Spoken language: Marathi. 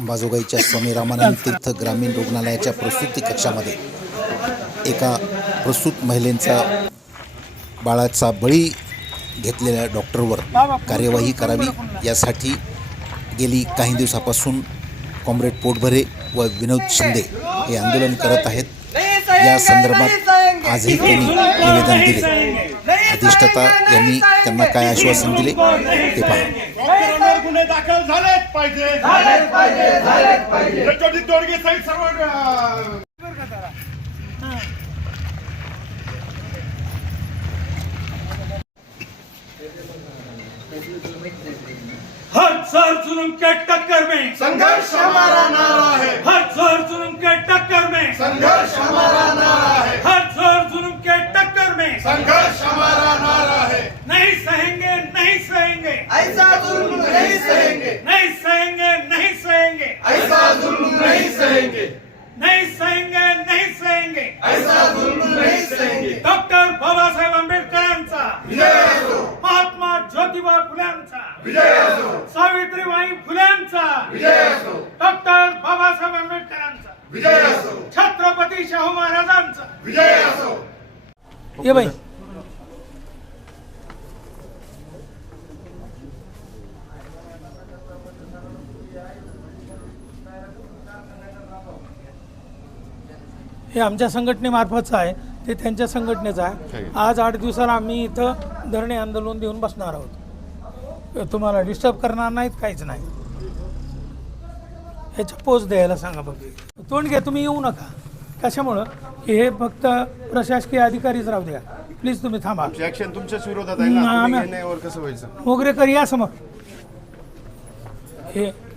अंबाजोगाईच्या स्वामी रामानंद तीर्थ ग्रामीण रुग्णालयाच्या प्रसूती कक्षामध्ये एका प्रसूत महिलेचा बाळाचा बळी घेतलेल्या डॉक्टरवर कार्यवाही करावी यासाठी गेली काही दिवसापासून कॉम्रेड पोटभरे व विनोद शिंदे हे आंदोलन करत आहेत. या संदर्भात आजही त्यांनी निवेदन दिले. अधिष्ठाता यांनी त्यांना काय आश्वासन दिले ते पहा. गुन्हे दाखल झालेच पाहिजे. झालेच पाहिजे झालेच पाहिजे. तोडगे सहित सर्व हर जोर जुलूम के टक्कर में। संघर्ष हमारा नारा है। हर जोर जुलूम के टक्कर में। संघर्ष हमारा नारा है। हर जोर जुलूम के टक्कर में। संघर्ष हमारा नारा है नहीं सहेंगे नहीं सहेंगे। ऐसा जुल्म नहीं सहेंगे। नहीं सहेंगे नहीं सहेंगे। ऐसा जुल्म नहीं सहेंगे। नहीं सहेंगे नहीं सहेंगे। ऐसा जुल्म नहीं सहेंगे। डॉक्टर बाबासाहेब आंबेडकरांचा। विजय असो। महात्मा ज्योतिबा फुल्यांचा। विजय असो। सावित्रीबाई फुल्यांचा। विजय असो। डॉक्टर बाबासाहेब आंबेडकरांचा। विजय असो। छत्रपती शाहू महाराजांचा। विजय असो। ये बाई हे आमच्या संघटनेमार्फतचं आहे. ते त्यांच्या संघटनेचं आहे. आज आठ दिवसाला आम्ही इथं धरणे आंदोलन देऊन बसणार आहोत. तुम्हाला डिस्टर्ब करणार नाहीत काहीच नाही. ह्याच्या पोच द्यायला सांगा बघ. तोंड घ्या तुम्ही येऊ नका. कशामुळं? की हे फक्त प्रशासकीय अधिकारीच राहू द्या. प्लीज तुम्ही थांबा. ऍक्शन तुमच्याच विरोधात आहे ना? हम्म, तुम्ही आम्ही- घेण्यावर कसं व्हायचं? मोगरेकर या समोर हे